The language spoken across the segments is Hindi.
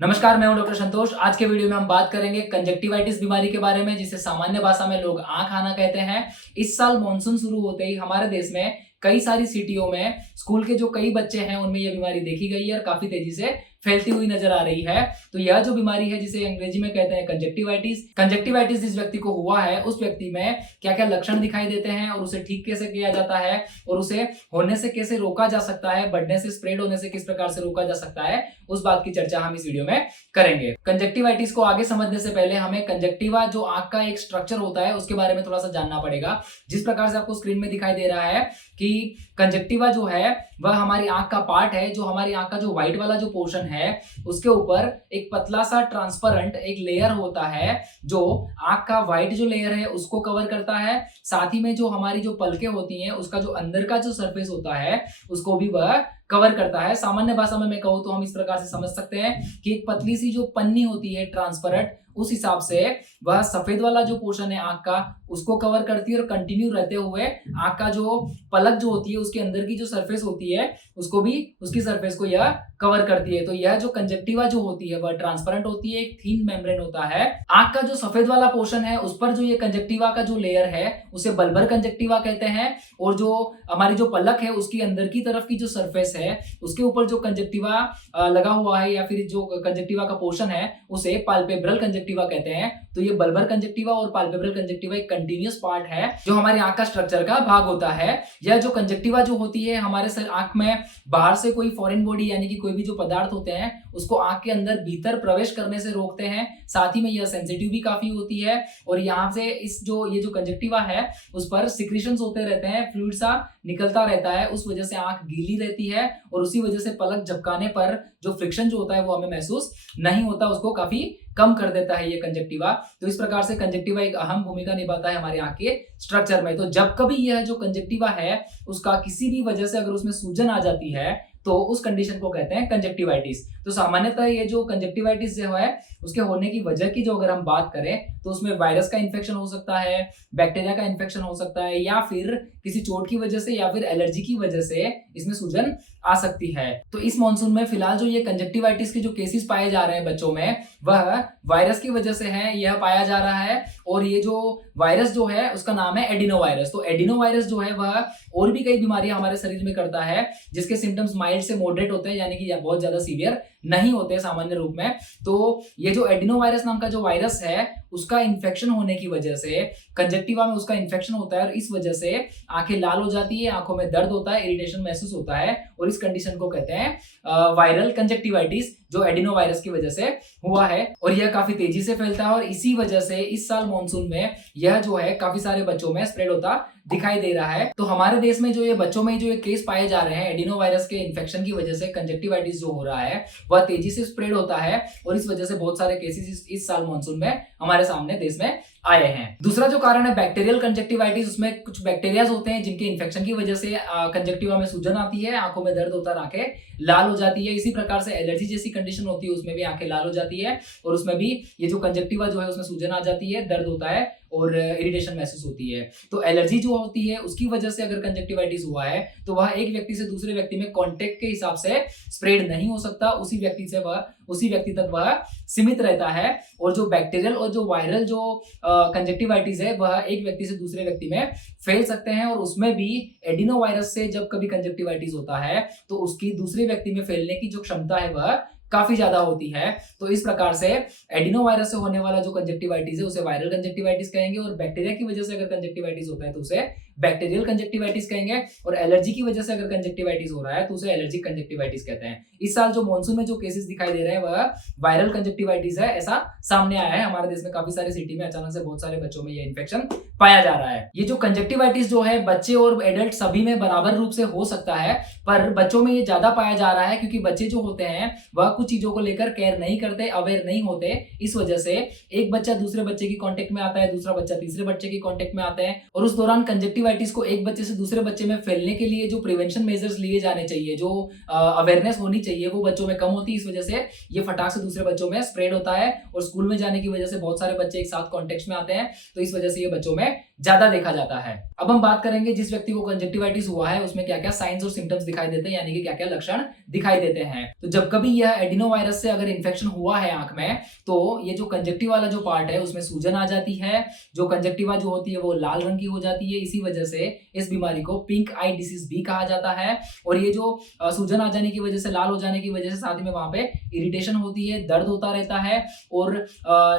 नमस्कार, मैं हूं डॉक्टर संतोष। आज के वीडियो में हम बात करेंगे कंजक्टिवाइटिस बीमारी के बारे में, जिसे सामान्य भाषा में लोग आंख आना कहते हैं। इस साल मॉनसून शुरू होते ही हमारे देश में कई सारी सिटियों में स्कूल के जो कई बच्चे हैं उनमें यह बीमारी देखी गई है और काफी तेजी से फैलती हुई नजर आ रही है। तो यह जो बीमारी है जिसे अंग्रेजी में कहते हैं कंजक्टिवाइटिस जिस व्यक्ति को हुआ है उस व्यक्ति में क्या क्या लक्षण दिखाई देते हैं और उसे ठीक कैसे किया जाता है और उसे होने से कैसे रोका जा सकता है, बढ़ने से, स्प्रेड होने से किस प्रकार से रोका जा सकता है, उस बात की चर्चा हम इस वीडियो में करेंगे। कंजक्टिवाइटिस को आगे समझने से पहले हमें कंजक्टिवा जो आंख का एक स्ट्रक्चर होता है उसके बारे में थोड़ा सा जानना पड़ेगा। जिस प्रकार से आपको स्क्रीन में दिखाई दे रहा है कि कंजक्टिवा जो है वह हमारी आंख का पार्ट है। जो हमारी आंख का जो व्हाइट वाला जो पोर्शन है उसके ऊपर एक पतला सा ट्रांसपेरेंट एक लेयर होता है जो आंख का व्हाइट जो लेयर है उसको कवर करता है। साथ ही में जो हमारी जो पलकें होती हैं उसका जो अंदर का जो सरफेस होता है उसको भी वह कवर करता है। सामान्य भाषा में मैं कहूँ तो हम इस प्रकार से समझ सकते हैं कि एक पतली सी जो पन्नी होती है ट्रांसपेरेंट, उस हिसाब से वह सफेद वाला जो पोर्शन है आंख का उसको कवर करती है और कंटिन्यू रहते हुए आंख का जो पलक जो होती है उसके अंदर की जो सरफेस होती है उसको भी, उसकी सरफेस को यह कवर करती है। तो यह जो कंजक्टिवा जो होती है वह ट्रांसपेरेंट होती है, एक थीन मेम्ब्रेन होता है। आंख का जो सफेद वाला पोर्शन है उस पर जो ये कंजक्टिवा का जो लेयर है उसे बल्बर कंजक्टिवा कहते हैं और जो हमारी जो पलक है उसकी अंदर की तरफ की जो सरफेस है उसके ऊपर जो कंजक्टिवा लगा हुआ है या फिर जो कंजक्टिवा का पोर्शन है उसे पाल्पेब्रल कंजक्टिवा कहते हैं। तो ये बल्बर कंजक्टिवा और पाल्पेब्रल कंजक्टिवा एक कंटीन्यूअस पार्ट है जो हमारी आंख का स्ट्रक्चर का भाग होता है। यह जो कंजक्टिवा जो होती है हमारे आंख में बाहर से कोई फॉरेन बॉडी यानी कि कोई भी जो पदार्थ होते हैं उसको आंख के अंदर भीतर प्रवेश करने से रोकते हैं। साथ ही में यह सेंसिटिव भी काफी होती है और यहाँ से ये जो कंजक्टिवा है उस पर सिक्रीशंस होते रहते हैं, फ्लूइड सा निकलता रहता है, उस वजह से आंख गीली रहती है और उसी वजह से पलक झपकाने पर जो फ्रिक्शन जो होता है वो हमें महसूस नहीं होता, उसको काफी कम कर देता है ये कंजक्टिवा। तो इस प्रकार से कंजक्टिवा एक अहम भूमिका निभाता है हमारे आंख के स्ट्रक्चर में। तो जब कभी यह जो कंजक्टिवा है उसका किसी भी वजह से अगर उसमें सूजन आ जाती है तो उस कंडीशन को कहते हैं कंजक्टिवाइटिस। तो सामान्यतः ये जो कंजक्टिवाइटिस जो है उसके होने की वजह की जो अगर हम बात करें तो उसमें वायरस का इन्फेक्शन हो सकता है, बैक्टीरिया का इन्फेक्शन हो सकता है या फिर किसी चोट की वजह से या फिर एलर्जी की वजह से इसमें सूजन आ सकती है। तो इस मॉनसून में फिलहाल जो ये कंजक्टिवाइटिस के जो केसेस पाए जा रहे हैं बच्चों में वह वायरस की वजह से है, यह पाया जा रहा है। और ये जो वायरस जो है उसका नाम है एडिनोवायरस। तो एडिनोवायरस जो है वह और भी कई बीमारियां हमारे शरीर में करता है जिसके सिम्टम्स माइल्ड से मॉडरेट होते हैं, यानी कि बहुत ज्यादा सीवियर नहीं होते सामान्य रूप में। तो ये जो एडिनोवायरस नाम का जो वायरस है उसका इन्फेक्शन होने की वजह से कंजक्टिवा में उसका इन्फेक्शन होता है और इस वजह से आंखें लाल हो जाती है, आंखों में दर्द होता है, इरिटेशन महसूस होता है और इस कंडीशन को कहते हैं वायरल कंजक्टिवाइटिस जो एडिनोवायरस की वजह से हुआ है और यह काफी तेजी से फैलता है और इसी वजह से इस साल मॉनसून में यह जो है काफी सारे बच्चों में स्प्रेड होता दिखाई दे रहा है। तो हमारे देश में जो ये बच्चों में जो ये केस पाए जा रहे हैं एडिनोवायरस के इन्फेक्शन की वजह से कंजक्टिवाइटिस जो हो रहा है वह तेजी से स्प्रेड होता है और इस वजह से बहुत सारे केसेस इस साल मॉनसून में हमारे सामने देश में आए हैं। दूसरा जो कारण है बैक्टीरियल कंजक्टिवाइटिस, उसमें कुछ बैक्टीरियाज होते हैं जिनके इन्फेक्शन की वजह से कंजक्टिवा में सूजन आती है, आंखों में दर्द होता है, आंखें लाल हो जाती है। इसी प्रकार से एलर्जी जैसी कंडीशन होती है उसमें भी आंखें लाल हो जाती है और उसमें भी ये जो कंजक्टिवा जो है उसमें सूजन आ जाती है, दर्द होता है और इरिटेशन महसूस होती है। तो एलर्जी जो होती है उसकी वजह से अगर कंजक्टिवाइटिस हुआ है तो वह एक व्यक्ति से दूसरे व्यक्ति में कांटेक्ट के हिसाब से स्प्रेड नहीं हो सकता, उसी व्यक्ति तक वह सीमित रहता है। और जो बैक्टीरियल और जो वायरल जो कंजक्टिवाइटिस है वह एक व्यक्ति से दूसरे व्यक्ति में फैल सकते हैं और उसमें भी एडिनोवायरस से जब कभी कंजक्टिवाइटिस होता है तो उसकी दूसरे व्यक्ति में फैलने की जो क्षमता है वह काफी ज्यादा होती है। तो इस प्रकार से एडिनोवायरस से होने वाला जो कंजक्टिवाइटिस है उसे वायरल कंजक्टिवाइटिस कहेंगे और बैक्टीरिया की वजह से अगर कंजक्टिवाइटिस होता है तो उसे बैक्टीरियल कंजक्टिवाइटिस कहेंगे और एलर्जी की वजह से अगर कंजक्टिवाइटिस हो रहा है तो उसे एलर्जिक कंजक्टिवाइटिस कहते हैं। इस साल जो मॉनसून में जो केसेस दिखाई दे रहे हैं वह वायरल कंजक्टिवाइटिस है, ऐसा सामने आया है। हमारे देश में काफी सारे सिटी में अचानक से बहुत सारे बच्चों में यह इन्फेक्शन पाया जा रहा है। ये जो कंजक्टिवाइटिस जो है बच्चे और एडल्ट सभी में बराबर रूप से हो सकता है, पर बच्चों में ये ज्यादा पाया जा रहा है क्योंकि बच्चे जो होते हैं वह कुछ चीजों को लेकर केयर नहीं करते, अवेयर नहीं होते। इस वजह से एक बच्चा दूसरे बच्चे की कांटेक्ट में आता है, दूसरा बच्चा तीसरे बच्चे की कांटेक्ट में आता है और उस दौरान कंजक्टिवाइटिस को एक बच्चे से दूसरे बच्चे में फैलने के लिए जो प्रिवेंशन मेजर्स लिए जाने चाहिए, जो अवेयरनेस होनी चाहिए, वो बच्चों में कम होती है। इस वजह से ये फटाक से दूसरे बच्चों में स्प्रेड होता है और स्कूल में जाने की वजह से बहुत सारे बच्चे एक साथ कॉन्टेक्ट में आते हैं, तो इस वजह से ये बच्चों में ज्यादा देखा जाता है। अब हम बात करेंगे जिस व्यक्ति को कंजक्टिवाइटिस हुआ है उसमें क्या क्या साइंस और सिम्टम्स दिखाई देते हैं, यानी कि क्या क्या लक्षण दिखाई देते हैं। तो जब कभी यह एडिनोवायरस से अगर इन्फेक्शन हुआ है आंख में, तो ये जो कंजक्टिव वाला जो पार्ट है उसमें सूजन आ जाती है, जो कंजक्टिवा जो होती है वो लाल रंग की हो जाती है। इसी वजह से इस बीमारी को पिंक आई डिसीज भी कहा जाता है। और ये जो सूजन आ जाने की वजह से, लाल हो जाने की वजह से साथ ही में वहां पे इरिटेशन होती है, दर्द होता रहता है और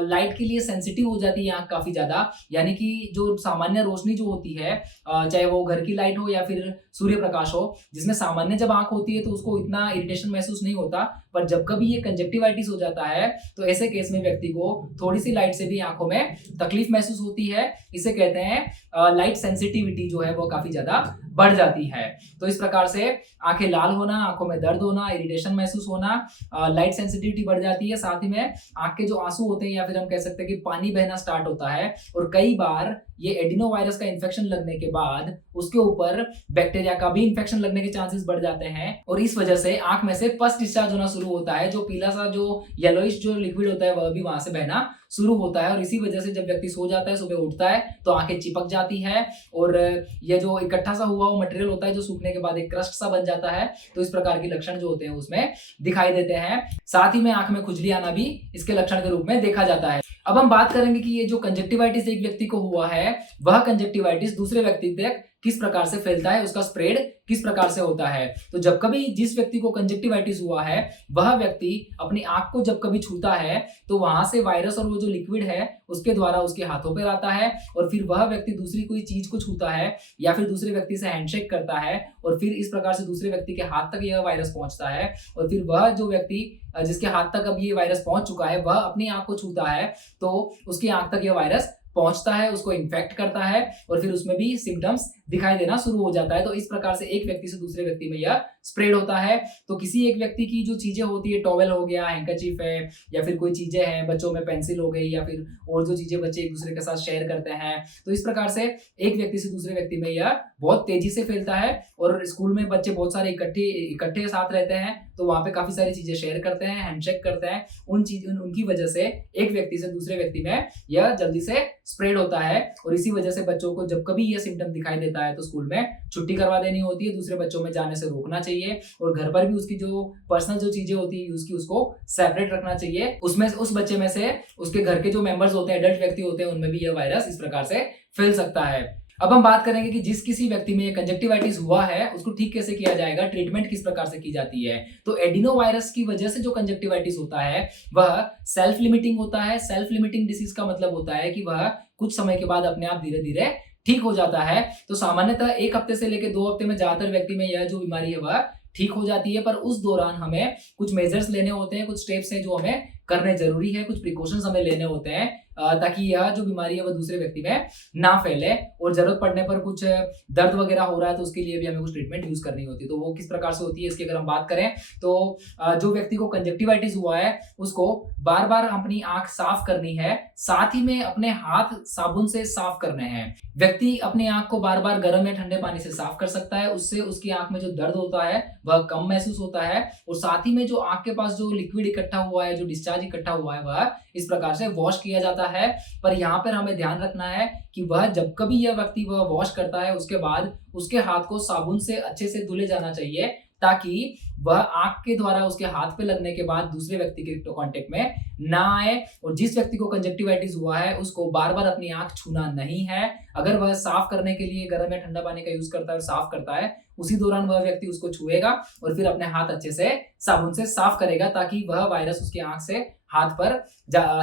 लाइट के लिए सेंसिटिव हो जाती है आंख काफी ज्यादा। यानी कि जो सामान्य रोशनी जो होती है, चाहे वो घर की लाइट हो या फिर सूर्य प्रकाश हो, जिसमें सामान्य जब आंख होती है तो उसको इतना इरिटेशन महसूस नहीं होता, पर जब कभी ये कंजक्टिवाइटिस हो जाता है तो ऐसे केस में व्यक्ति को थोड़ी सी लाइट से भी आंखों में तकलीफ महसूस होती है। इसे कहते हैं लाइट सेंसिटिविटी जो है वो काफी ज्यादा बढ़ जाती है। तो इस प्रकार से आंखें लाल होना, आंखों में दर्द होना, इरिटेशन महसूस होना, लाइट सेंसिटिविटी बढ़ जाती है। साथ ही में आंख के जो आंसू होते हैं या फिर हम कह सकते हैं कि पानी बहना स्टार्ट होता है। और कई बार ये एडिनोवायरस का इन्फेक्शन लगने के बाद उसके ऊपर बैक्टीरिया का भी इन्फेक्शन लगने के चांसेस बढ़ जाते हैं और इस वजह से आंख में से पस डिस्चार्ज होना शुरू होता है। जो पीला सा जो येलोइश जो लिक्विड होता है वह भी वहां से बहना शुरू होता है। और इसी वजह से जब व्यक्ति सो जाता है, सुबह उठता है तो आंखें चिपक जाती है और ये जो इकट्ठा सा हुआ वो मटेरियल होता है जो सूखने के बाद एक क्रस्ट सा बन जाता है। तो इस प्रकार के लक्षण जो होते हैं उसमें दिखाई देते हैं। साथ ही में आंख में खुजली आना भी इसके लक्षण के रूप में देखा जाता है। अब हम बात करेंगे कि ये जो कंजक्टिवाइटिस एक व्यक्ति को हुआ है, वह कंजक्टिवाइटिस दूसरे व्यक्ति तक किस प्रकार से फैलता है, उसका स्प्रेड किस प्रकार से होता है। तो जब कभी जिस व्यक्ति को कंजक्टिवाइटिस हुआ है वह व्यक्ति अपनी आंख को जब कभी छूता है तो वहां से वायरस और वो जो लिक्विड है उसके द्वारा उसके हाथों पर आता है और फिर वह व्यक्ति दूसरी कोई चीज को छूता है या फिर दूसरे व्यक्ति से हैंडशेक करता है और फिर इस प्रकार से दूसरे व्यक्ति के हाथ तक यह वायरस पहुंचता है। और फिर वह जो व्यक्ति जिसके हाथ तक अब ये वायरस पहुंच चुका है वह अपनी आंख को छूता है तो उसकी आंख तक यह वायरस पहुंचता है, उसको इन्फेक्ट करता है और फिर उसमें भी सिम्टम्स दिखाई देना शुरू हो जाता है। तो इस प्रकार से एक व्यक्ति से दूसरे व्यक्ति में यह स्प्रेड होता है। तो किसी एक व्यक्ति की जो चीजें होती है, टॉवेल हो गया, हैंकरचीफ है या फिर कोई चीजें हैं, बच्चों में पेंसिल हो गई या फिर और जो चीजें बच्चे एक दूसरे के साथ शेयर करते हैं, तो इस प्रकार से एक व्यक्ति से दूसरे व्यक्ति में यह बहुत तेजी से फैलता है। और स्कूल में बच्चे बहुत सारे इकट्ठे साथ रहते हैं तो वहां पे काफी सारी चीजें शेयर करते हैं, हैंडशेक करते हैं, उनकी वजह से एक व्यक्ति से दूसरे व्यक्ति में यह जल्दी से स्प्रेड होता है। और इसी वजह से बच्चों को जब कभी यह सिम्टम दिखाई देता है तो स्कूल में छुट्टी करवा देनी होती है, दूसरे बच्चों में जाने से रोकना चाहिए और घर पर भी उसकी जो पर्सनल जो चीजें होती है उसकी उसको सेपरेट रखना चाहिए। उसमें उस बच्चे में से उसके घर के जो मेंबर्स होते हैं, एडल्ट व्यक्ति होते हैं, उनमें भी यह वायरस इस प्रकार से फैल सकता है। अब हम बात करेंगे कि जिस किसी व्यक्ति में कंजक्टिवाइटिस हुआ है उसको ठीक कैसे किया जाएगा, ट्रीटमेंट किस प्रकार से की जाती है। तो एडिनोवायरस की वजह से जो कंजक्टिवाइटिस होता है वह सेल्फ लिमिटिंग होता है। सेल्फ लिमिटिंग डिसीज का मतलब होता है कि वह कुछ समय के बाद अपने आप धीरे धीरे ठीक हो जाता है। तो सामान्यतः 1 हफ्ते से लेकर 2 हफ्ते में ज्यादातर व्यक्ति में यह जो बीमारी है वह ठीक हो जाती है, पर उस दौरान हमें कुछ मेजर्स लेने होते हैं, कुछ स्टेप्स हैं जो हमें करने जरूरी है, कुछ प्रिकॉशंस हमें लेने होते हैं ताकि यह जो बीमारी है वह दूसरे व्यक्ति में ना फैले। और जरूरत पड़ने पर कुछ दर्द वगैरह हो रहा है तो उसके लिए भी हमें कुछ ट्रीटमेंट यूज करनी होती है। तो वो किस प्रकार से होती है इसकी अगर हम बात करें तो जो व्यक्ति को कंजक्टिवाइटिस हुआ है उसको बार बार अपनी आंख साफ करनी है, साथ ही में अपने हाथ साबुन से साफ करने हैं। व्यक्ति अपनी आंख को बार बार गर्म या ठंडे पानी से साफ कर सकता है, उससे उसकी आंख में जो दर्द होता है वह कम महसूस होता है। और साथ ही में जो आंख के पास जो लिक्विड इकट्ठा हुआ है, जो डिस्चार्ज इकट्ठा हुआ है, वह इस प्रकार से वॉश किया जाता है। पर यहाँ पर हमें ध्यान रखना है कि वह जब कभी यह व्यक्ति वह वॉश करता है उसके बाद उसके हाथ को साबुन से अच्छे से धुले जाना चाहिए ताकि वह आंख के द्वारा उसके हाथ पे लगने के बाद दूसरे व्यक्ति के कांटेक्ट में ना आए। और जिस व्यक्ति को कंजक्टिवाइटिस हुआ है उसको बार बार अपनी आंख छूना नहीं है। अगर वह साफ करने के लिए गर्म या ठंडा पानी का यूज करता है और साफ करता है, उसी दौरान वह व्यक्ति उसको छुएगा और फिर अपने हाथ अच्छे से साबुन से साफ करेगा ताकि वह वायरस उसकी आंख से हाथ पर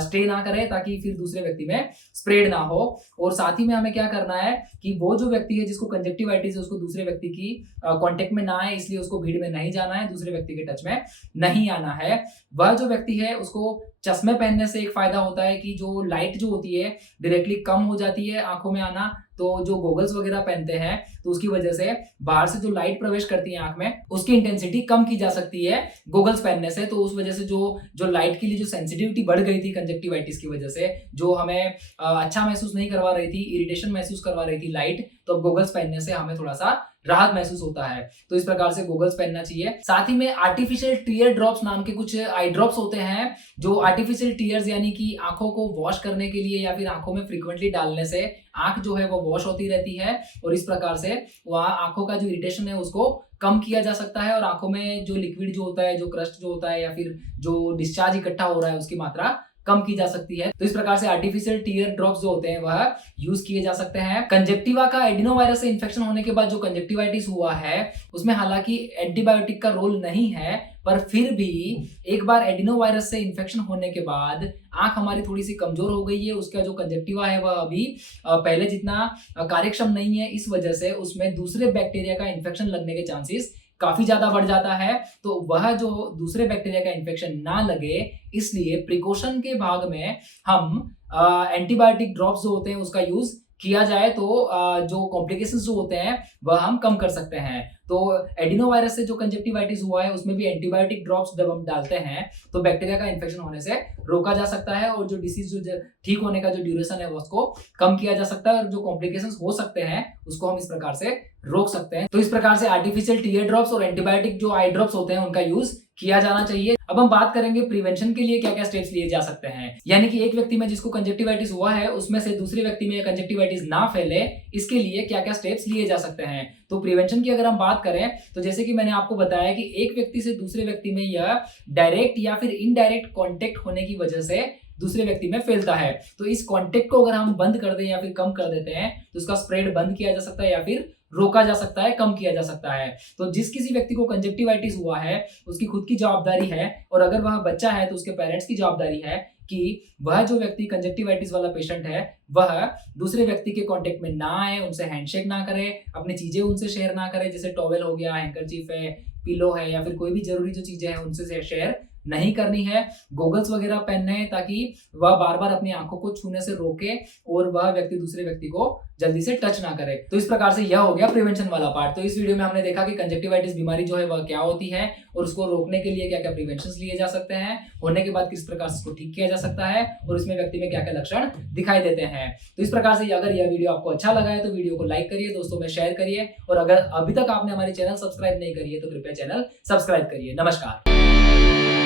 स्टे ना करे, ताकि फिर दूसरे व्यक्ति में स्प्रेड ना हो। और साथ ही में हमें क्या करना है कि वो जो व्यक्ति है जिसको कंजक्टिवाइटिस है उसको दूसरे व्यक्ति की कांटेक्ट में ना आए, इसलिए उसको भीड़ में नहीं जाना है, दूसरे व्यक्ति के टच में नहीं आना है। वह जो व्यक्ति है उसको चश्मे पहनने से एक फायदा होता है कि जो लाइट जो होती है डायरेक्टली कम हो जाती है आंखों में आना। तो जो गॉगल्स वगैरह पहनते हैं तो उसकी वजह से बाहर से जो लाइट प्रवेश करती है आंख में उसकी इंटेंसिटी कम की जा सकती है गॉगल्स पहनने से। तो उस वजह से जो लाइट के लिए जो सेंसिटिविटी बढ़ गई थी कंजक्टिवाइटिस की वजह से, जो हमें अच्छा महसूस नहीं करवा रही थी, इरिटेशन महसूस करवा रही थी लाइट, तो गोगल्स पहनने से हमें थोड़ा सा राहत महसूस होता है। तो इस प्रकार से गोगल्स पहनना चाहिए। साथ ही में आर्टिफिशियल टीयर ड्रॉप्स नाम के कुछ आई ड्रॉप्स होते हैं, जो आर्टिफिशियल टीयर्स यानी कि आंखों को वॉश करने के लिए या फिर आंखों में फ्रीक्वेंटली डालने से आंख जो है वो वॉश होती रहती है और इस प्रकार से वहाँ आंखों का जो इरिटेशन है उसको कम किया जा सकता है और आंखों में जो लिक्विड जो होता है, जो क्रस्ट जो होता है या फिर जो डिस्चार्ज इकट्ठा हो रहा है उसकी मात्रा कम की जा सकती है। तो इस प्रकार से आर्टिफिशियल टीयर ड्रॉप्स जो होते हैं वह यूज किए जा सकते हैं। कंजक्टिवा का एडिनोवायरस से इन्फेक्शन होने के बाद जो कंजक्टिवाइटिस हुआ है उसमें हालांकि एंटीबायोटिक का रोल नहीं है, पर फिर भी एक बार एडिनोवायरस से इन्फेक्शन होने के बाद आंख हमारी थोड़ी सी कमजोर हो गई है, उसका जो कंजक्टिवा है वह अभी पहले जितना कार्यक्षम नहीं है, इस वजह से उसमें दूसरे बैक्टीरिया का इन्फेक्शन लगने के चांसेस काफी ज्यादा बढ़ जाता है। तो वह जो दूसरे बैक्टीरिया का इन्फेक्शन ना लगे इसलिए प्रिकॉशन के भाग में हम एंटीबायोटिक ड्रॉप्स जो होते हैं उसका यूज किया जाए तो जो कॉम्प्लिकेशंस जो होते हैं वह हम कम कर सकते हैं। तो एडिनोवायरस से जो कंजक्टिवाइटिस हुआ है उसमें भी एंटीबायोटिक ड्रॉप्स जब हम डालते हैं तो बैक्टीरिया का इन्फेक्शन होने से रोका जा सकता है और जो डिसीज जो ठीक होने का जो ड्यूरेशन है उसको कम किया जा सकता है और जो कॉम्प्लिकेशंस हो सकते हैं उसको हम इस प्रकार से रोक सकते हैं। तो इस प्रकार से आर्टिफिशियल टीयर ड्रॉप्स और एंटीबायोटिक जो आई ड्रॉप्स होते हैं उनका यूज किया जाना चाहिए। अब हम बात करेंगे प्रिवेंशन के लिए क्या क्या स्टेप्स लिए जा सकते हैं, यानी कि एक व्यक्ति में जिसको कंजक्टिवाइटिस हुआ है उसमें से दूसरे व्यक्ति में कंजक्टिवाइटिस ना फैले, इसके लिए क्या क्या स्टेप्स लिए जा सकते हैं। तो प्रिवेंशन की अगर हम बात करें तो जैसे कि मैंने आपको बताया कि एक व्यक्ति से दूसरे व्यक्ति में यह डायरेक्ट या फिर इनडायरेक्ट कांटेक्ट होने की वजह से दूसरे व्यक्ति में फैलता है। तो इस कांटेक्ट को अगर हम बंद कर दें या फिर कम कर देते हैं तो उसका स्प्रेड बंद किया जा सकता है या फिर रोका जा सकता है, कम किया जा सकता है। तो जिस किसी व्यक्ति को कंजक्टिवाइटिस हुआ है उसकी खुद की जवाबदारी है और अगर वह बच्चा है तो उसके पेरेंट्स की जवाबदारी है कि वह जो व्यक्ति कंजक्टिवाइटिस वाला पेशेंट है वह दूसरे व्यक्ति के कांटेक्ट में ना आए, उनसे हैंडशेक ना करे, अपनी चीजें उनसे शेयर ना करे, जैसे टॉवेल हो गया, हैंकरचीफ है, पिलो है या फिर कोई भी जरूरी जो चीजें हैं उनसे शेयर नहीं करनी है। गोगल्स वगैरह पहनने हैं ताकि वह बार बार अपनी आंखों को छूने से रोके और वह व्यक्ति दूसरे व्यक्ति को जल्दी से टच ना करे। तो इस प्रकार से यह हो गया प्रिवेंशन वाला पार्ट। तो इस वीडियो में हमने देखा कि कंजक्टिवाइटिस बीमारी जो है वह क्या होती है और उसको रोकने के लिए क्या क्या प्रिवेंशंस लिए जा सकते हैं, होने के बाद किस प्रकार से इसको ठीक किया जा सकता है और इसमें व्यक्ति में क्या क्या लक्षण दिखाई देते हैं। तो इस प्रकार से अगर यह वीडियो आपको अच्छा लगा है तो वीडियो को लाइक करिए, दोस्तों में शेयर करिए और अगर अभी तक आपने हमारे चैनल सब्सक्राइब नहीं करी है तो कृपया चैनल सब्सक्राइब करिए। नमस्कार।